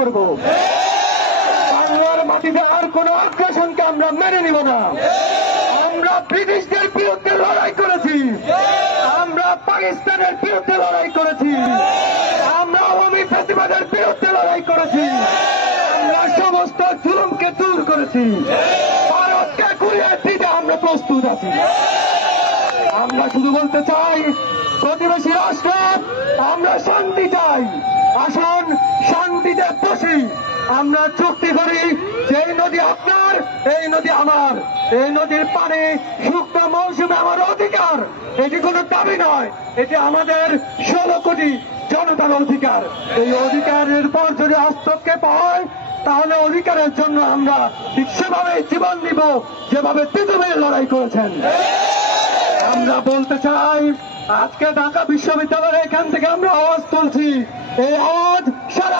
করব। বাংলার মাটিতে আর কোন আগ্রাসনকে আমরা মেনে নিব না। আমরা ব্রিটিশদের বিরুদ্ধে লড়াই করেছি, আমরা পাকিস্তানের বিরুদ্ধে লড়াই করেছি, আমরা আওয়ামী ফ্যাসিবাদের বিরুদ্ধে লড়াই করেছি, আমরা সমস্ত জুলুমকে দূর করেছি, ভারতকে ঘুরিয়ে দিতে আমরা প্রস্তুত আছি। আমরা শুধু বলতে চাই, প্রতিবেশী রাষ্ট্র আমরা শান্তি চাই, আসুন শান্তিতে বসি, আমরা চুক্তি করি যে এই নদী আপনার, এই নদী আমার, এই নদীর পানি শুকনো মৌসুমে আমার অধিকার, এটি কোনো দাবি নয়, এটি আমাদের 16 কোটি জনতার অধিকার। এই অধিকারের পর যদি হস্তক্ষেপ হয় তাহলে অধিকারের জন্য আমরা ঠিক সেভাবে জীবন দিব যেভাবে তিতুমির লড়াই করেছেন। আমরা বলতে চাই, আজকে ঢাকা বিশ্ববিদ্যালয়ের এখান থেকে আমরা আওয়াজ তুলছি, এই আওয়াজ সারা